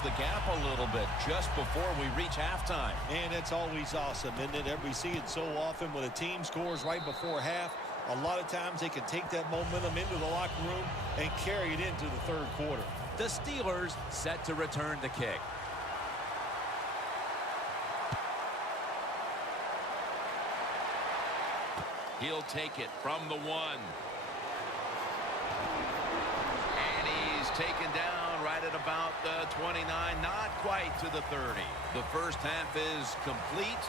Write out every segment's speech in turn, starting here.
the gap a little bit just before we reach halftime. And it's always awesome, isn't it? We see it so often when a team scores right before half. A lot of times they can take that momentum into the locker room and carry it into the third quarter. The Steelers set to return the kick. He'll take it from the 1. And he's taken down right at about the 29, not quite to the 30. The first half is complete.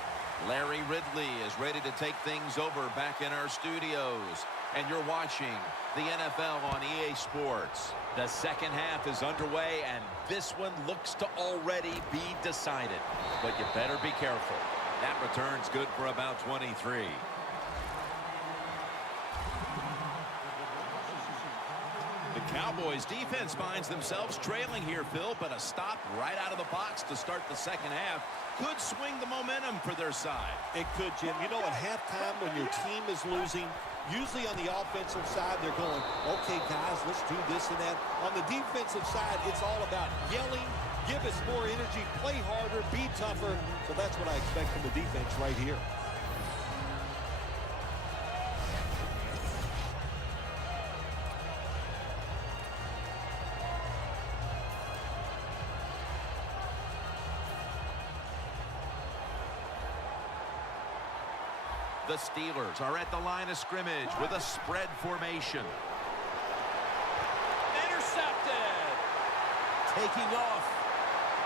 Larry Ridley is ready to take things over back in our studios. And you're watching the NFL on EA Sports. The second half is underway, and this one looks to already be decided. But you better be careful. That return's good for about 23. The Cowboys defense finds themselves trailing here, Phil, but a stop right out of the box to start the second half could swing the momentum for their side. It could, Jim. You know, at halftime when your team is losing, usually on the offensive side, they're going, okay, guys, let's do this and that. On the defensive side, it's all about yelling, give us more energy, play harder, be tougher. So that's what I expect from the defense right here. The Steelers are at the line of scrimmage with a spread formation. Intercepted. Taking off.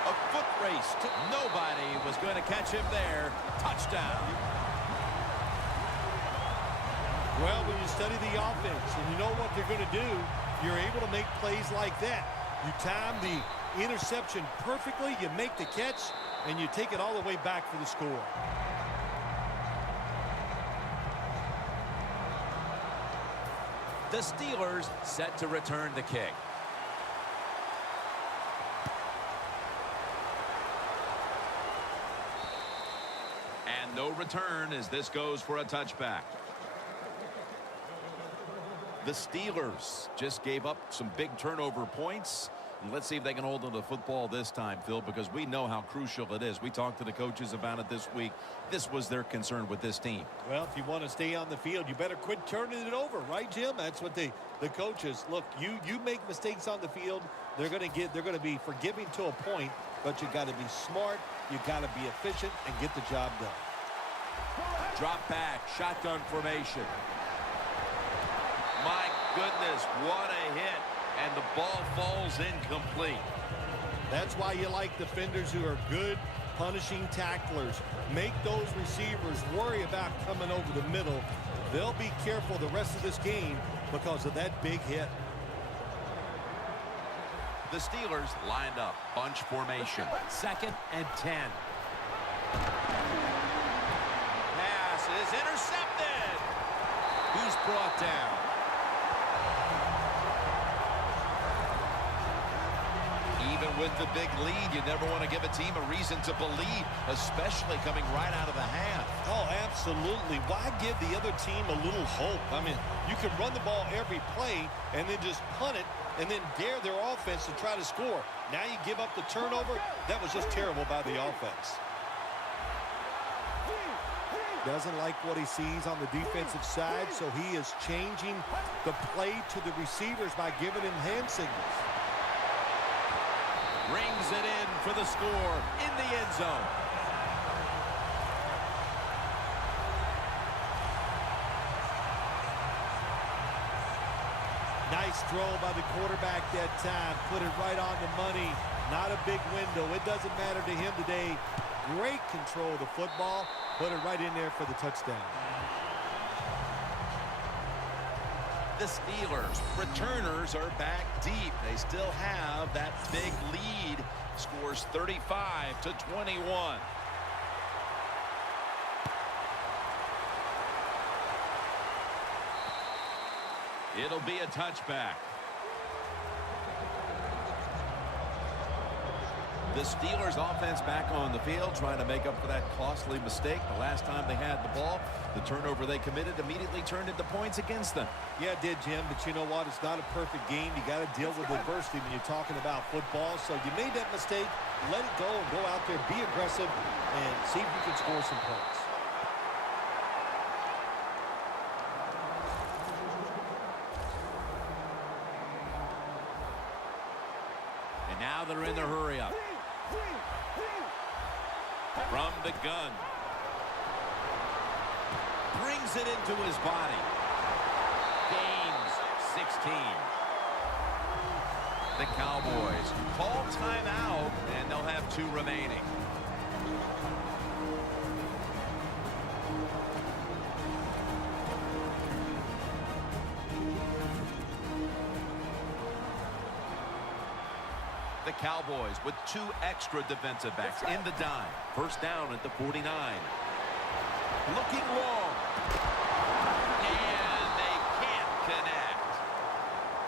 A foot race. Nobody was going to catch him there. Touchdown. Well, when you study the offense and you know what they're going to do, you're able to make plays like that. You time the interception perfectly, you make the catch, and you take it all the way back for the score. The Steelers set to return the kick. And no return as this goes for a touchback. The Steelers just gave up some big turnover points. And let's see if they can hold on to the football this time, Phil, because we know how crucial it is. We talked to the coaches about it this week. This was their concern with this team. Well, if you want to stay on the field, you better quit turning it over, right, Jim? That's what the coaches, look, you make mistakes on the field, they're going to be forgiving to a point, but you got to be smart, you got to be efficient and get the job done. Drop back, shotgun formation. My goodness, what a hit. And the ball falls incomplete. That's why you like defenders who are good punishing tacklers. Make those receivers worry about coming over the middle. They'll be careful the rest of this game because of that big hit. The Steelers lined up, bunch formation. 2nd and 10. Pass is intercepted. He's brought down. Even with the big lead, you never want to give a team a reason to believe, especially coming right out of the half. Oh, absolutely. Why give the other team a little hope? I mean, you can run the ball every play and then just punt it and then dare their offense to try to score. Now you give up the turnover. That was just terrible by the offense. Doesn't like what he sees on the defensive side, so he is changing the play to the receivers by giving him hand signals. Rings it in for the score in the end zone. Nice throw by the quarterback that time. Put it right on the money. Not a big window. It doesn't matter to him today. Great control of the football. Put it right in there for the touchdown. The Steelers, returners, are back deep. They still have that big lead. Scores 35-21. It'll be a touchback. The Steelers offense back on the field trying to make up for that costly mistake. The last time they had the ball, the turnover they committed immediately turned into points against them. Yeah, it did, Jim, but you know what? It's not a perfect game. You got to deal with adversity when you're talking about football. So you made that mistake, let it go and go out there, be aggressive, and see if you can score some points. And now they're in the hurry-up. From the gun. Brings it into his body. Gains 16. The Cowboys call timeout, and they'll have 2 remaining. The Cowboys with 2 extra defensive backs in the dime. First down at the 49. Looking long. And they can't connect.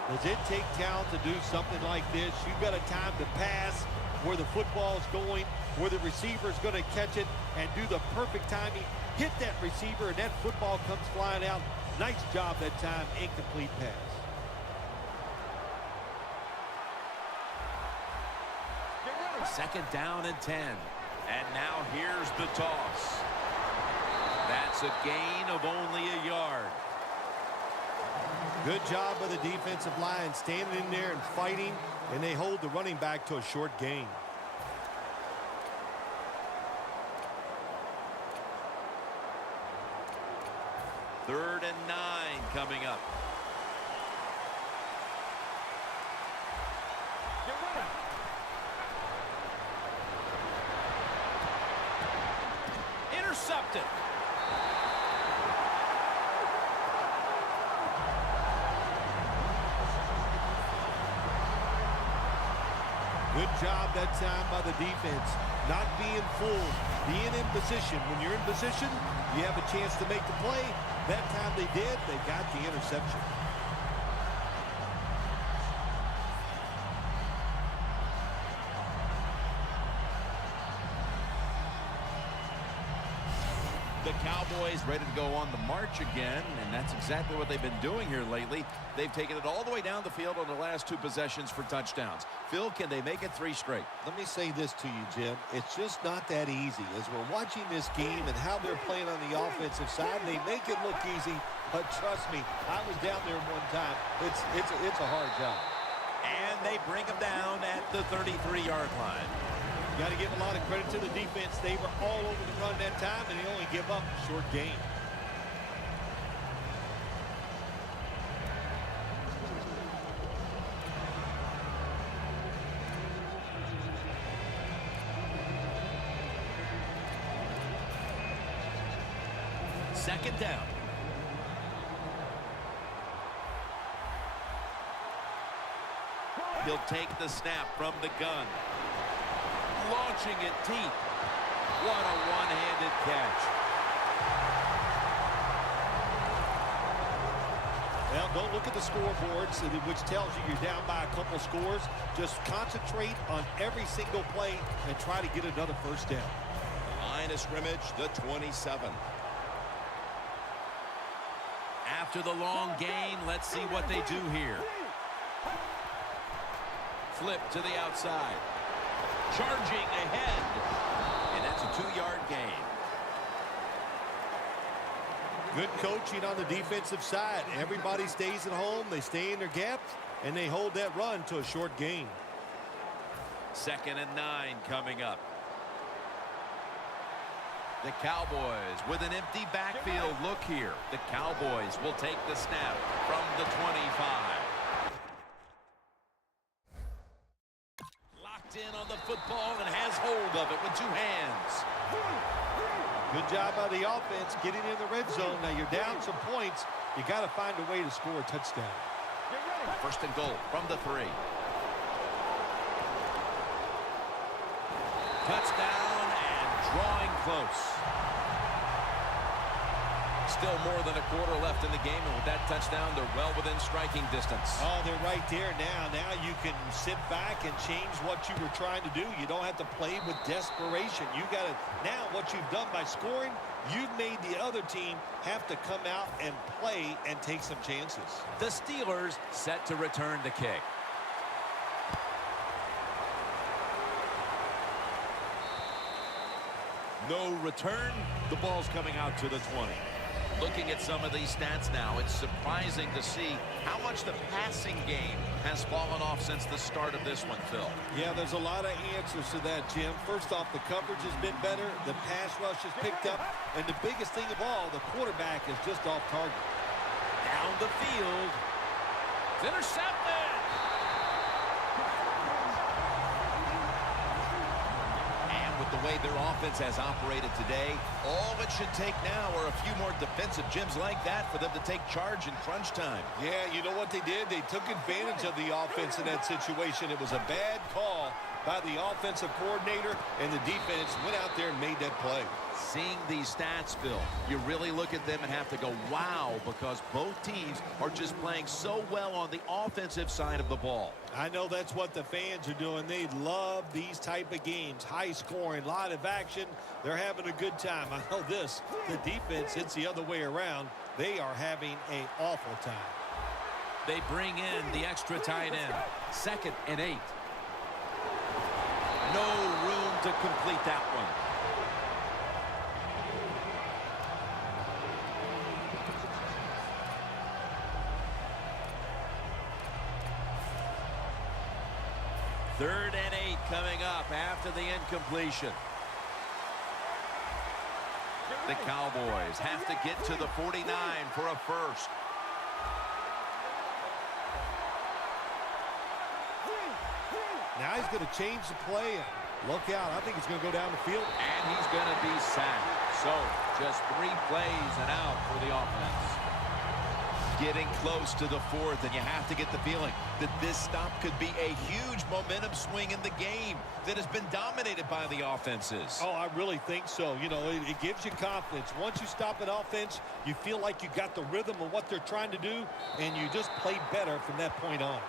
Does it take talent to do something like this? You've got a time to pass where the football's going, where the receiver's going to catch it and do the perfect timing. Hit that receiver and that football comes flying out. Nice job that time. Incomplete pass. Second down and 10. And now here's the toss. That's a gain of only a yard. Good job by the defensive line standing in there and fighting, and they hold the running back to a short gain. Third and 9 coming up. Intercepted. Good job that time by the defense. Not being fooled. Being in position. When you're in position, you have a chance to make the play. That time they did. They got the interception. The Cowboys ready to go on the march again, and that's exactly what they've been doing here lately. They've taken it all the way down the field on the last 2 possessions for touchdowns. Phil, can they make it 3 straight? Let me say this to you, Jim. It's just not that easy. As we're watching this game and how they're playing on the offensive side, they make it look easy, but trust me, I was down there one time. It's a hard job. And they bring them down at the 33-yard line. Got to give a lot of credit to the defense. They were all over the run that time, and they only give up a short gain. Second down. He'll take the snap from the gun. Launching it deep. What a one-handed catch. Well, don't look at the scoreboards, which tells you you're down by a couple scores. Just concentrate on every single play and try to get another first down. Line of scrimmage, the 27. After the long gain, let's see what they do here. Flip to the outside. Charging ahead. And that's a 2-yard gain. Good coaching on the defensive side. Everybody stays at home. They stay in their gap, and they hold that run to a short gain. Second and 9 coming up. The Cowboys with an empty backfield look here. The Cowboys will take the snap from the 25. In on the football and has hold of it with 2 hands. Good job by the offense getting in the red zone. Now you're down some points. You got to find a way to score a touchdown. First and goal from the 3. Touchdown and drawing close. Still more than a quarter left in the game, and with that touchdown, they're well within striking distance. Oh, they're right there now. Now you can sit back and change what you were trying to do. You don't have to play with desperation. You got to, now what you've done by scoring, you've made the other team have to come out and play and take some chances. The Steelers set to return the kick. No return. The ball's coming out to the 20. Looking at some of these stats now, it's surprising to see how much the passing game has fallen off since the start of this one, Phil. Yeah, there's a lot of answers to that, Jim. First off, the coverage has been better. The pass rush has picked up. And the biggest thing of all, the quarterback is just off target. Down the field. It's intercepted. The way their offense has operated today, all it should take now are a few more defensive gems like that for them to take charge in crunch time. Yeah, you know what they did? They took advantage of the offense in that situation. It was a bad call by the offensive coordinator, and the defense went out there and made that play. Seeing these stats, Phil, you really look at them and have to go, wow, because both teams are just playing so well on the offensive side of the ball. I know that's what the fans are doing. They love these type of games. High scoring, a lot of action. They're having a good time. I know this. The defense, it's the other way around. They are having an awful time. They bring in the extra tight end. 2nd and 8. No room to complete that one. Third and 8 coming up after the incompletion. The Cowboys have to get to the 49 for a first. Now he's going to change the play. Look out. I think he's going to go down the field. And he's going to be sacked. So just 3 plays and out for the offense. Getting close to the 4th, and you have to get the feeling that this stop could be a huge momentum swing in the game that has been dominated by the offenses. Oh, I really think so. You know, it gives you confidence. Once you stop an offense, you feel like you got the rhythm of what they're trying to do, and you just play better from that point on.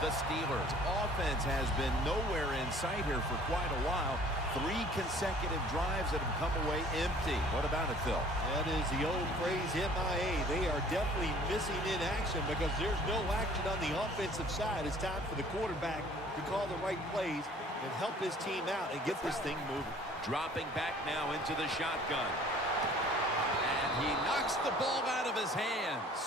The Steelers' offense has been nowhere in sight here for quite a while. 3 consecutive drives that have come away empty. What about it, Phil? That is the old phrase, MIA. They are definitely missing in action because there's no action on the offensive side. It's time for the quarterback to call the right plays and help his team out and get this thing moving. Dropping back now into the shotgun. And he knocks the ball out of his hands.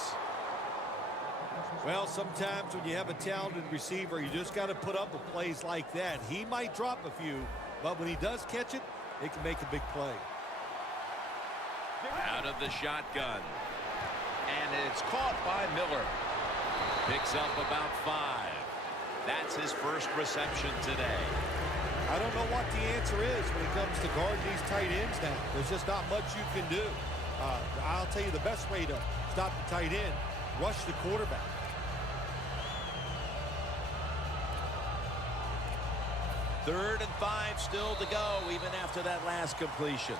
Well, sometimes when you have a talented receiver, you just got to put up with plays like that. He might drop a few, but when he does catch it, it can make a big play. Out of the shotgun. And it's caught by Miller. Picks up about 5. That's his first reception today. I don't know what the answer is when it comes to guarding these tight ends now. There's just not much you can do. I'll tell you the best way to stop the tight end, rush the quarterback. 3rd and 5 still to go, even after that last completion.